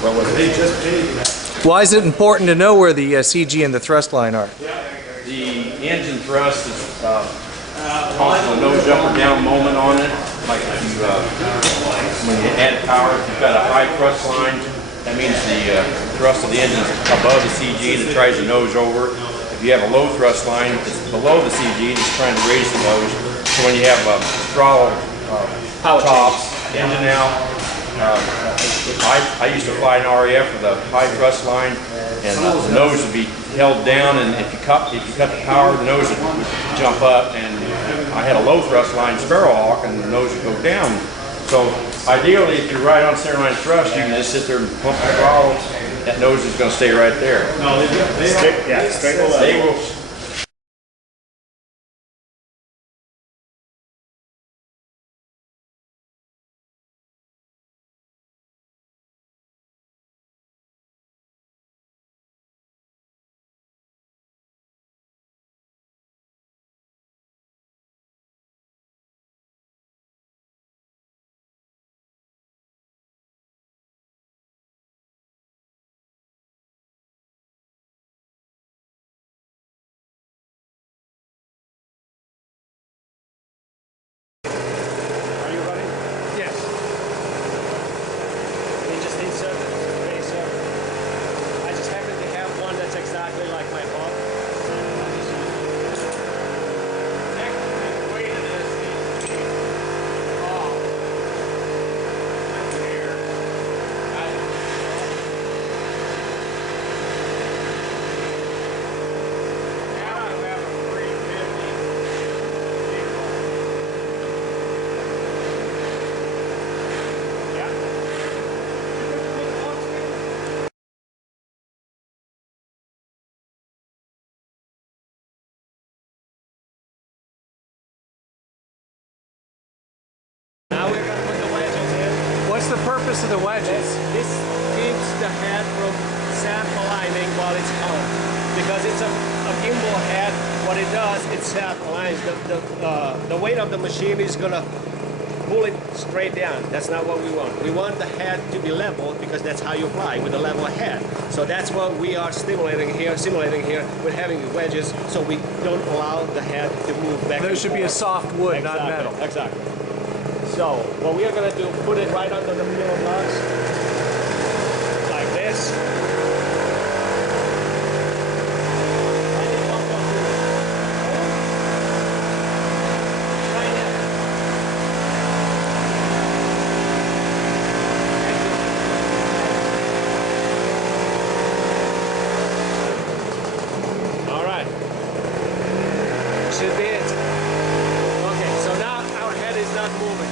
What was They it? just paid that. Why is it important to know where the CG and the thrust line are? The engine thrust is causes a nose up or down moment on it. Like if you, when you add power, if you've got a high thrust line, that means the thrust of the engine is above the CG and it tries to nose over. If you have a low thrust line, it's below the CG and it's trying to raise the nose. So when you have a throttle tops, engine out, I used to fly an RAF with a high thrust line, and the nose would be held down, and if you cut the power, the nose would jump up. And I had a low thrust line Sparrowhawk, and the nose would go down. So ideally, if you're right on center line thrust, you can just sit there and pump the throttle. That nose is going to stay right there. No, straight away. They will. Are you running? Yes. You just need service. Very service. I just happen to have one that's exactly like my hub. Technically, the weight of this needs to be off. Here. Now I have a 350 vehicle. Yeah. Now we're going to put the wedges in. What's the purpose of the wedges? This keeps the head from sap aligning while it's on. Because it's a gimbal head, what it does, it sap aligns. The weight of the machine is going to pull it straight down. That's not what we want. We want the head to be level because that's how you fly, with a level head. So that's what we are simulating here with having the wedges, so we don't allow the head to move back. There should be a soft wood, not metal. Exactly. So what we are going to do, put it right under the middle box, like this. And then pump up to it. Right now. All right. Should be it. Okay, so now our head is not moving.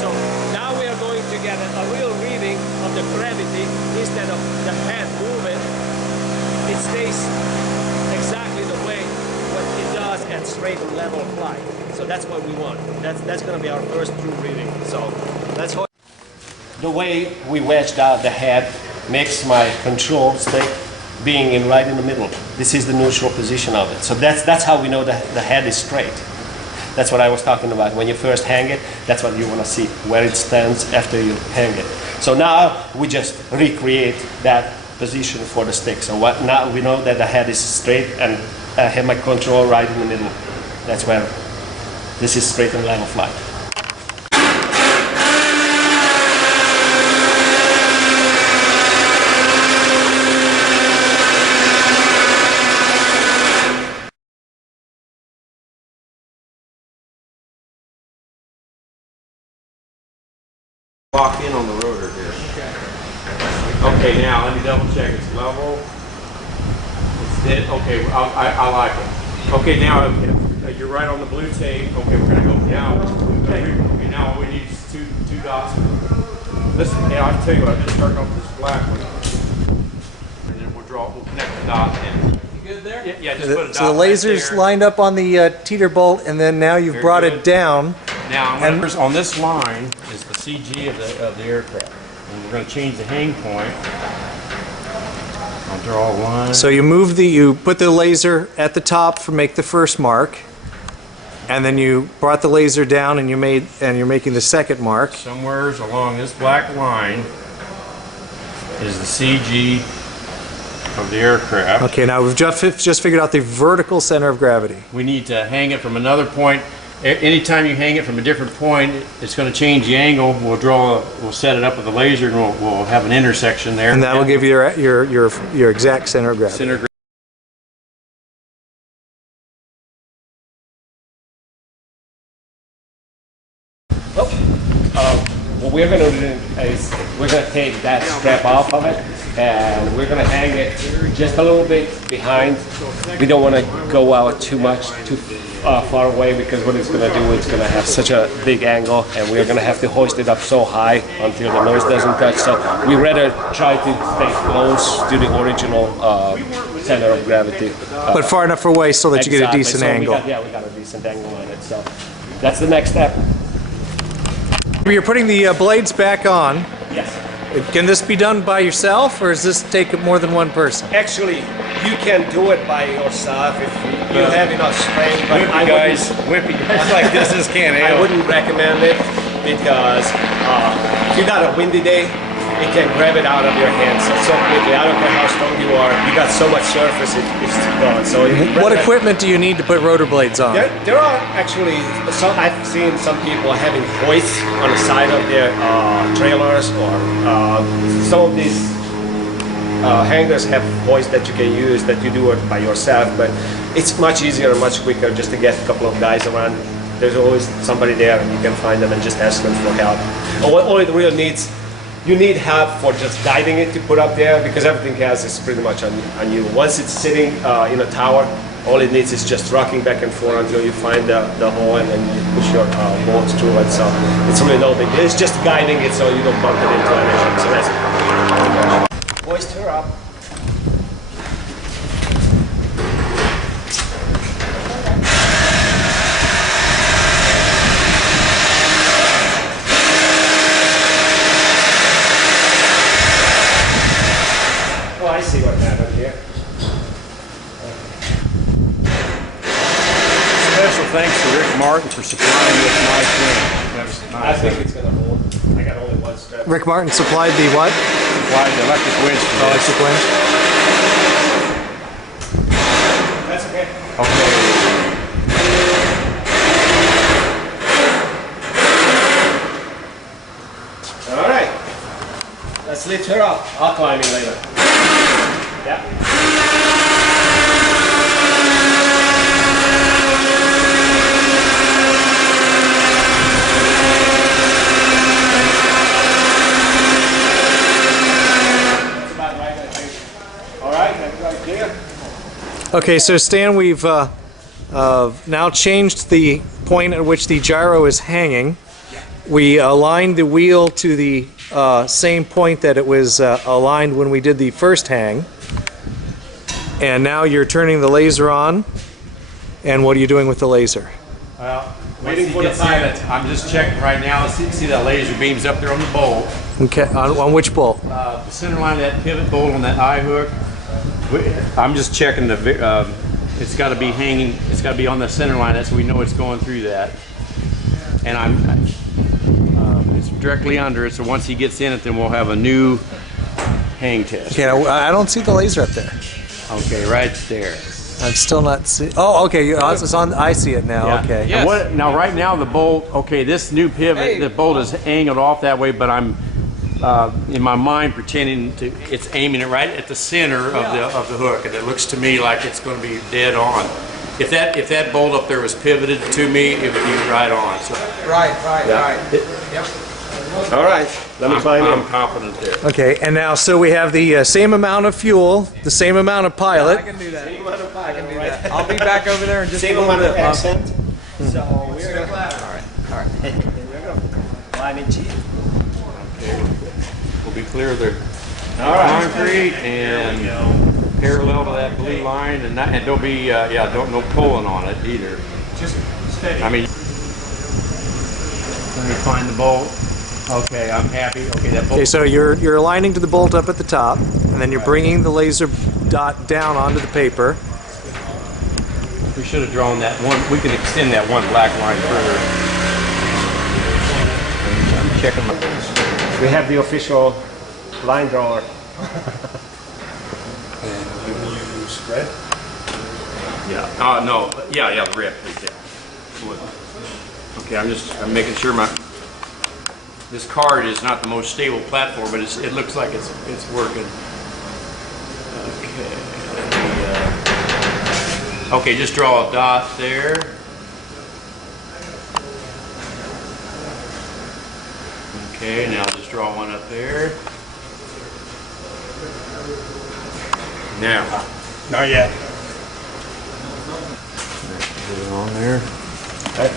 So now we are going to get a real reading of the gravity instead of the head moving. It stays exactly the way what it does at straight and level flight. So that's what we want. That's going to be our first true reading. So let's hold. The way we wedged out the head makes my control stick being right in the middle. This is the neutral position of it. So that's how we know that the head is straight. That's what I was talking about. When you first hang it, that's what you want to see, where it stands after you hang it. So now we just recreate that position for the stick. So now we know that the head is straight and I have my control right in the middle. That's where this is straight and level flight. Lock in on the rotor here. Okay, now let me double check. It's level. It's dead. Okay, I like it. Okay, now you're right on the blue tape. Okay, we're gonna go now. Okay, now all we need is two dots. Listen, yeah, I'll tell you what. Just start off with this black one, and then we'll connect the dot in. You good there? Yeah, just put a dot. So the laser's right lined up on the teeter bolt, and then now you've brought good. it down. Now, on this line is the CG of the aircraft, and we're going to change the hang point. I'll draw a line. So you put the laser at the top for make the first mark, and then you brought the laser down and you're making the second mark. Somewheres along this black line, is the CG of the aircraft. Okay, now we've just figured out the vertical center of gravity. We need to hang it from another point. Anytime you hang it from a different point, it's going to change the angle. We'll set it up with a laser, and we'll have an intersection there. And that will give you your exact center of gravity. Center What we're going to do is we're going to take that strap off of it and we're going to hang it just a little bit behind. We don't want to go out too far away because what it's going to do, it's going to have such a big angle and we're going to have to hoist it up so high until the nose doesn't touch. So we rather try to stay close to the original center of gravity. But far enough away so that you get a Exactly. decent So angle. we got a decent angle on it. So that's the next step. You're putting the blades back on. Yes. Can this be done by yourself, or does this take more than one person? Actually, you can do it by yourself if you have enough strength. But wimpy guys like this can't I handle. wouldn't recommend it because if you got a windy day, it can grab it out of your hands so quickly. I don't care how strong you are. You got so much surface, it's gone. So What equipment do you need to put rotor blades on? There are actually some. I've seen some people having hoists on the side of their trailers, or some of these hangars have hoists that you can use that you do it by yourself. But it's much easier and much quicker just to get a couple of guys around. There's always somebody there, and you can find them and just ask them for help. All it really needs. You need help for just guiding it to put up there because everything else is pretty much on you. Once it's sitting in a tower, all it needs is just rocking back and forth until you find the hole and then you push your boat through it. So it's really no big deal. It's just guiding it so you don't bump it into anything. So that's hoist her up. I see what happened here. Special thanks to Rick Martin for supplying this nice wing. That's I nice. think it's gonna hold. I got only one strap. Rick Martin supplied the what? Supplied the electric winch for this. Electric winch. That's okay. Okay. All right. Let's lift her up. I'll climb in later. Yeah. That's about right, I think. All right, everybody clear? Okay, so Stan, we've now changed the point at which the gyro is hanging. We aligned the wheel to the same point that it was aligned when we did the first hang. And now you're turning the laser on. And what are you doing with the laser? Well, Waiting for the pilot. I'm just checking right now. See that laser beams up there on the bolt. Okay, on which bolt? The center line of that pivot bolt on that eye hook. I'm just checking it's got to be hanging. It's got to be on the center line. That's so we know it's going through that. And it's directly under it. So once he gets in it, then we'll have a new hang test. Okay, I don't see the laser up there. Okay, right there. I'm still not seeing. Oh, okay, it's on. I see it now. Yeah. Okay. And now, right now, the bolt. Okay, this new pivot, the bolt is angled off that way, but I'm in my mind pretending to. It's aiming it right at the center of the hook, and it looks to me like it's going to be dead on. If that bolt up there was pivoted to me, it would be right on. So Right. Yep. All right. Let me climb I'm in. confident there. Okay, and now so we have the same amount of fuel, the same amount of I pilot. can do that. I can do that. I'll be back over there in just Same a little amount of bit. Bob. accent. So we're gonna. All right. Here we go. Climb in cheap. Okay, we'll be clear of the All right. concrete and parallel to that blue line, and don't be no pulling on it either. Just steady. I mean, let me find the bolt. Okay, I'm happy. Okay, that bolt. Okay, so you're aligning to the bolt up at the top, and then you're bringing the laser dot down onto the paper. We should have drawn that one. We can extend that one black line further. I'm checking my. We have the official line drawer You spread? Yeah. No. Yeah. The red, please. Yeah. Okay. I'm making sure this card is not the most stable platform, but it looks like it's working. Okay. Okay. Just draw a dot there. Okay. Now just draw one up there. Now. Not yet. Put it on there. Okay,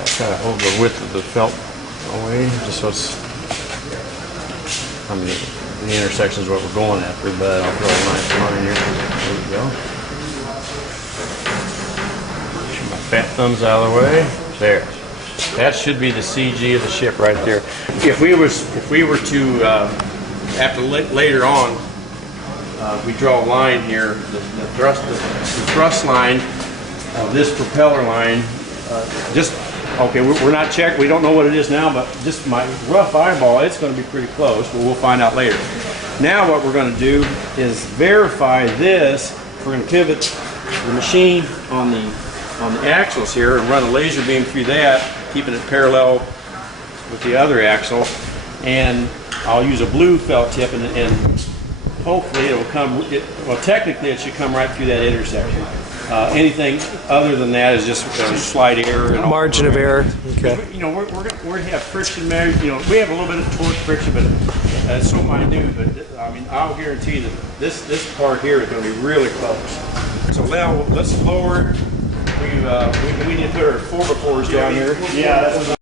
I kind of hold the width of the felt away, just so it's, I mean, the intersection is what we're going after, but I'll draw a nice line here. There we go. Push my fat thumbs out of the way. There. That should be the CG of the ship right there. If we were to, after later on, we draw a line here, the thrust line of this propeller line, okay, we're not checked, we don't know what it is now, but just my rough eyeball, it's going to be pretty close, but we'll find out later. Now what we're going to do is verify this. We're going to pivot the machine on the axles here and run a laser beam through that, keeping it parallel with the other axle, and I'll use a blue felt tip and hopefully it will come, well technically it should come right through that intersection. Anything other than that is just a slight error. And Margin of error. Okay. You know, we're going to have friction measure. You know, we have a little bit of torque friction, but it's so minute. But I mean, I'll guarantee that this part here is going to be really close. So now let's lower it. We need to put our 4x4s down here. Yeah, that's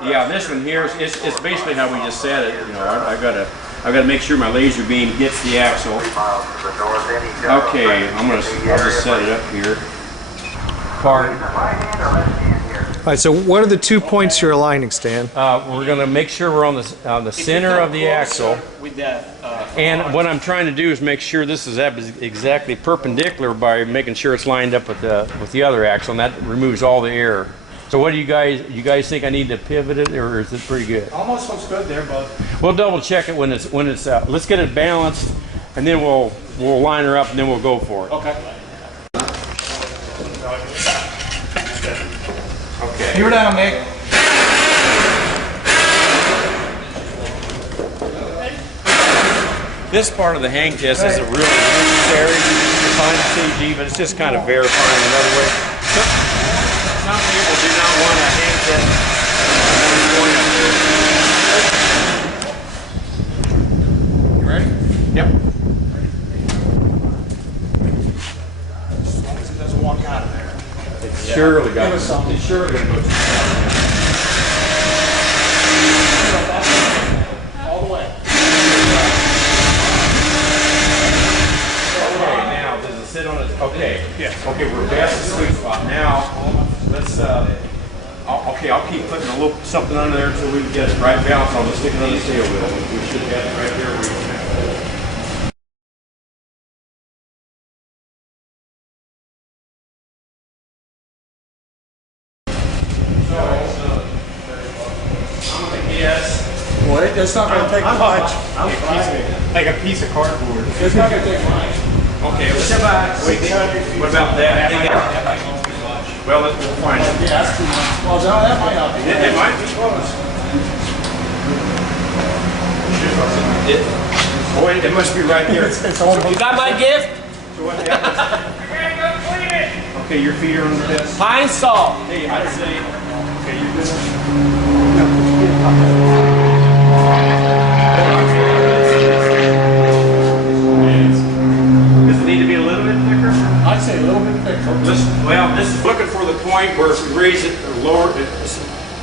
Yeah, this one here is it's basically how we just said it. You know, I've got to make sure my laser beam hits the axle. Okay, I'll just set it up here. Part. All right, so what are the 2 points you're aligning, Stan? We're going to make sure we're on the center of the axle. And what I'm trying to do is make sure this is exactly perpendicular by making sure it's lined up with the other axle, and that removes all the error. So what do you guys think? I need to pivot it, or is it pretty good? almost looks good there, bud. We'll double check it when it's out. Let's get it balanced, and then we'll line her up, and then we'll go for it. Okay. Okay. You're down, Nick. This part of the hang test isn't really necessary to find the CG, but it's just kind of verifying another way. Some people do not want a hang test. You ready? Yep. As long as it doesn't walk out of there. It's surely got. Give us something. It's surely going to go. All the way. Okay, now does it sit on its? Okay. Yes. Okay, we're past the sweet spot. Now let's. I'll keep putting a little something under there until we get it right balanced. I'll just stick it on the tail wheel. We should have it right there. Where you can. I'm gonna guess. Well, it's not going to take much. Like a piece of cardboard. It's not going to take much. Okay, wait, what about that? Well, we'll find it. Yeah, that's too much. Well, no, that might not be. It might be close. Boy, it must be right there. It's almost. You got my gift? Okay, your feet are on the desk. Pine Sol. Hey, I'd say. Okay, you're good. Does it need to be a little bit thicker? I'd say a little bit thicker. Well, this is looking for the point where if we raise it or lower it,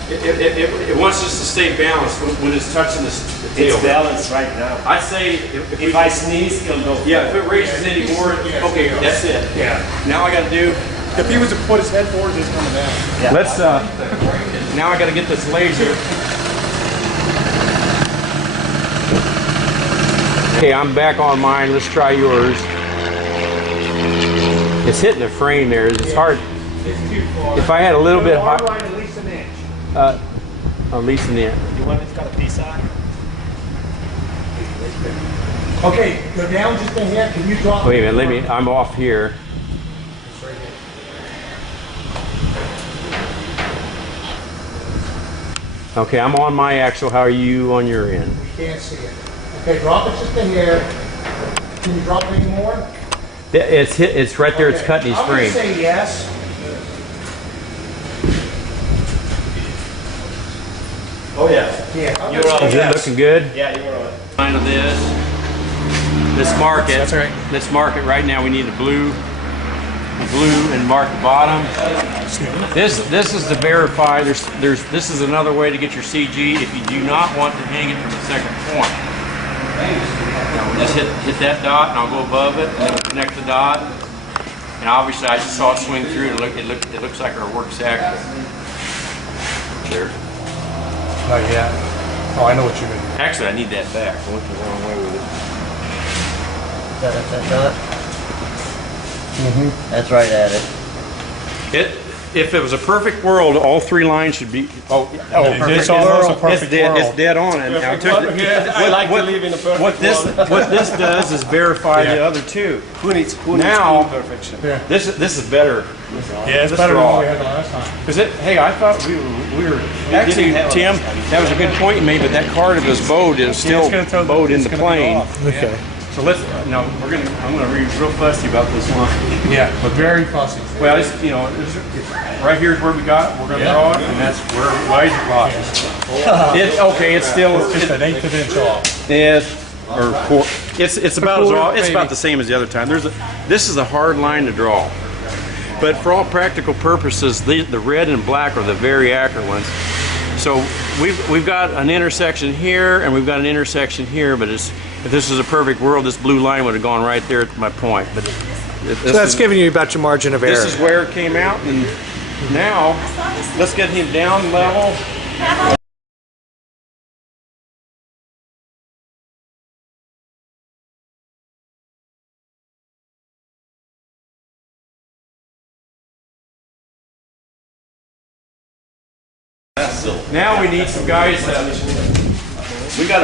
it wants us to stay balanced when it's touching the tail. It's balanced right now. I'd say if I sneeze, it'll go. yeah, if it raises any more, okay, that's it. Yeah. Now I got to do. If he was to put his head forward, it's coming down. Yeah. Let's. Now I got to get this laser. Okay, I'm back on mine. Let's try yours. It's hitting the frame there. It's hard. If I had a little bit hot, At least an inch. at least in the end. You want it's got a piece on? Okay, go down just a hair. Can you drop? Wait a minute. Let me. I'm off here. Okay, I'm on my axle. How are you on your end? Can't see it. Okay, drop it just a hair. Can you drop any more? It's hit. It's right there. It's cutting his I'm gonna frame. say yes. Oh, yeah. Yeah. You're on. Is it looking good? Yeah, you're on. Line of this. Let's mark it. That's all right. Let's mark it right now. We need a blue, and mark the bottom. This is to verify. This is another way to get your CG if you do not want to hang it from the second point. Now we'll just hit that dot, and I'll go above it, and then we'll connect the dot. And obviously, I just saw it swing through. It looks like our work's accurate. There. Not yet. Oh, I know what you mean. Actually, I need that back. I went the wrong way with it. That's right at it. If it was a perfect world, all three lines should be. It's almost a perfect world. It's dead on. And now, I like to live in a perfect what this does is verify the other two. Who needs Now- perfection? This is better. Yeah, it's This better than draw. what we had the last time. Because hey, I thought we were actually, have a Tim, that was a good point you made. But that card of his bowed is still bowed in the plane. Okay. So I'm gonna be real fussy about this line. Yeah, but very fussy. Well, right here's where we got it. We're going to draw it, and that's where laser block is. It's still Just an eighth of an inch off. it's about the same as the other time. This is a hard line to draw, but for all practical purposes, the red and black are the very accurate ones. So we've got an intersection here, and we've got an intersection here. But if this was a perfect world, this blue line would have gone right there at my point. But So that's giving you about your margin of error. this is where it came out, and now let's get him down level. Now we need some guys that we got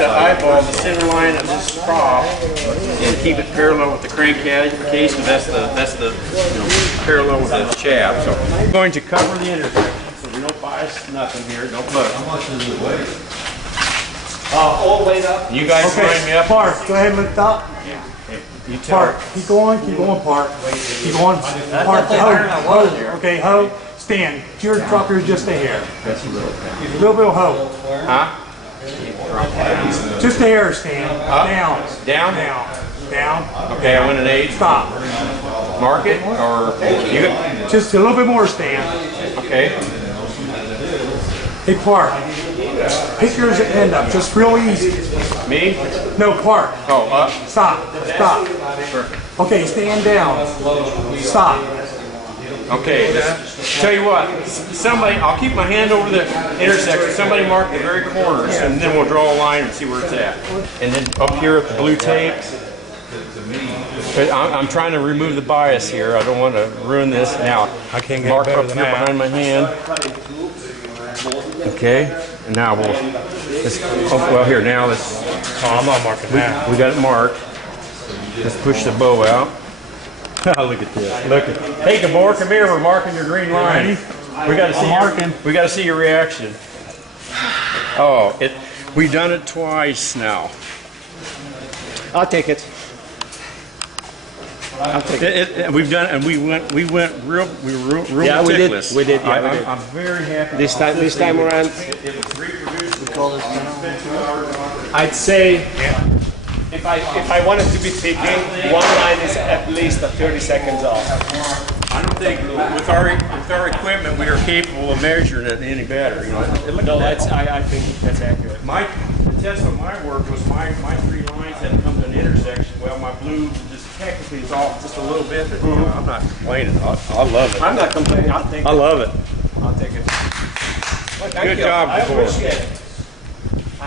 to eyeball the center line of this prop and keep it parallel with the crankcase, and that's the parallel with the shaft. So we're going to cover the intersection so we don't bias nothing here. Don't look. All the way up. You guys line me up. Park, go ahead and lift up. You tell Park, keep going, Park. Keep going. Park, ho. Okay, ho. Stand. Your trucker is just a hair. A little bit of ho. Huh? Just a hair, Stan. Down. Down? Down. Okay, I went an 8. Stop. Mark it, or you got, Just a little bit more, Stan. okay. Hey, Park. Pick yours end up, just real easy. Me? No, Park. Oh, up. Stop. Stop. Okay, stand down. Stop. Okay, tell you what, I'll keep my hand over the intersection. Somebody mark the very corners, and then we'll draw a line and see where it's at. And then up here at the blue tape, I'm trying to remove the bias here. I don't want to ruin this. Now, I can't get mark better up than here that. behind my hand. Okay, and now here, now let's, Oh, I'm not marking that. we got it marked. Let's push the bow out. Look at this. Look at. Hey, Gabor, come here. We're marking your green line. We got to see. We got to see your reaction. Oh, we've done it twice now. I'll take it. We've done it, and we went real Yeah, we did. meticulous. We did, yeah, we did. I'm very happy. This time around, It was reproduced. I'd say if I wanted to be picking, one line is at least 30 seconds off. I don't think with our equipment we are capable of measuring it any better. You know, No, I think that's accurate. The test of my work was my 3 lines had to come to an intersection. Well, my blue just technically is off just a little bit, but you know, I'm not complaining. I love it. I'm not complaining. I'll take I it. love it. I'll take it. Well, thank Good you. job, I Gabor. appreciate it. I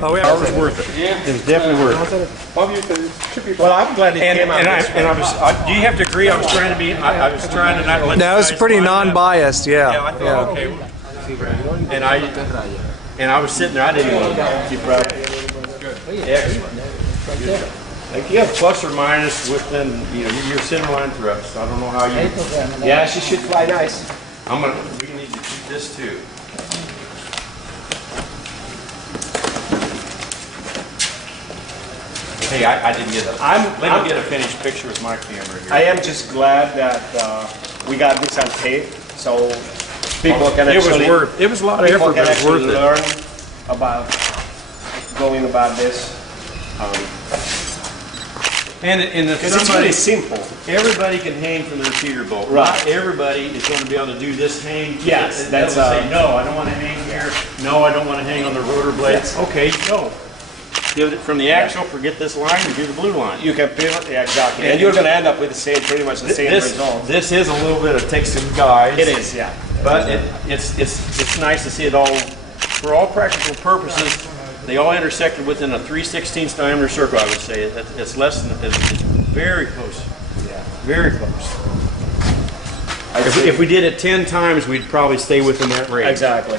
Oh, we It was worth it. Yeah. It was definitely worth it. Well, I'm glad it came out. Do you have to agree? I was trying to be, I was trying to not let. That was pretty non-biased, Yeah, I yeah. thought, okay. And I was sitting there, I didn't want to keep right. Excellent. Like you have plus or minus within, your center line thrust. I don't know how you. Yeah, she should fly nice. We need to keep this too. Hey, I didn't get a. Let me get a finished picture with my camera here. I am just glad that we got this on tape, so people can actually. It was a lot of people effort, can but it was actually worth it. learn about going about this. And Because it's really simple. Everybody can hang from their Peterbilt. Right. Not everybody is going to be able to do this hang. Yes, They'll that's, say, no, I don't want to hang here. No, I don't want to hang on the rotor blades. Yes. Okay, go. Do it from the axle, forget this line, and do the blue line. You can pivot, yeah, exactly. And you're going to end up with the same, pretty much the same result. This is a little bit of takes some guys. It is, yeah. But it's nice to see it all, for all practical purposes, they all intersected within a 3/16 diameter circle, I would say. It's less than, it's very close. Yeah. Very close. If we did it 10 times, we'd probably stay within that range. Exactly.